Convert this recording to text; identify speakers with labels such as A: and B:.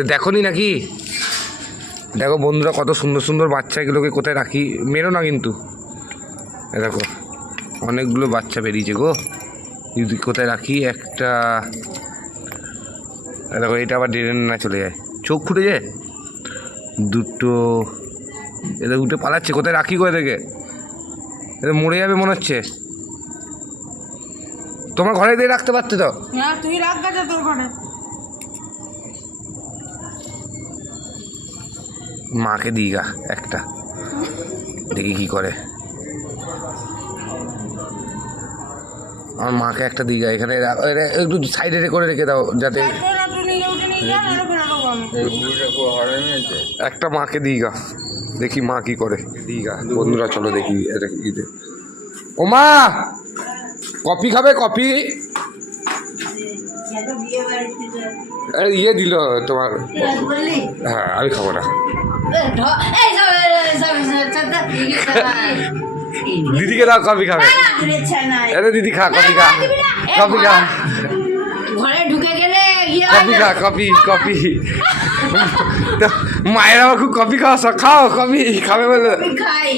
A: দেখো নাকি? দেখো বন্ধুরা, কত সুন্দর সুন্দর বাচ্চা এগুলোকে কোথায় রাখি। মেরো না কিন্তু। দেখো, অনেকগুলো বাচ্চা বেরিয়েছে গো। যদি কোথায় রাখি, একটা দেখো, এটা আবার ডেরে না চলে যায়। চোখ ফুটে যায়? দুটো এদের উঠে পালাচ্ছে। কোথায় রাখি কোথায় থেকে এদের মরে যাবে মনে হচ্ছে। তোমার ঘরে দিয়ে রাখতে পারতে তো?
B: তুই রাখ তোর ঘরে।
A: মাকে দিই গা, একটা। দেখি কি করে। আমার মাকে একটা দিই গা, এখানে একটু সাইডে করে রেখে দাও, যাতে
B: একটু
A: মাকে দিই গা, দেখি মা কি করে। বন্ধুরা, চলো দেখি এটা ও মা! কফি খাবে, কফি। আরে ইয়ে দিল তোমার। হ্যাঁ আমি খাব না। দিদিকে দাও কফি খাবে। আরে দিদি খা কফি খা। কফি খা।
B: ঘরে ঢুকে গেলে ইয়ে
A: কফি খা কফি কফি। মায়ের আমার খুব কফি খাওয়া শখ। খাও কফি খাবে বলে।
B: খাই।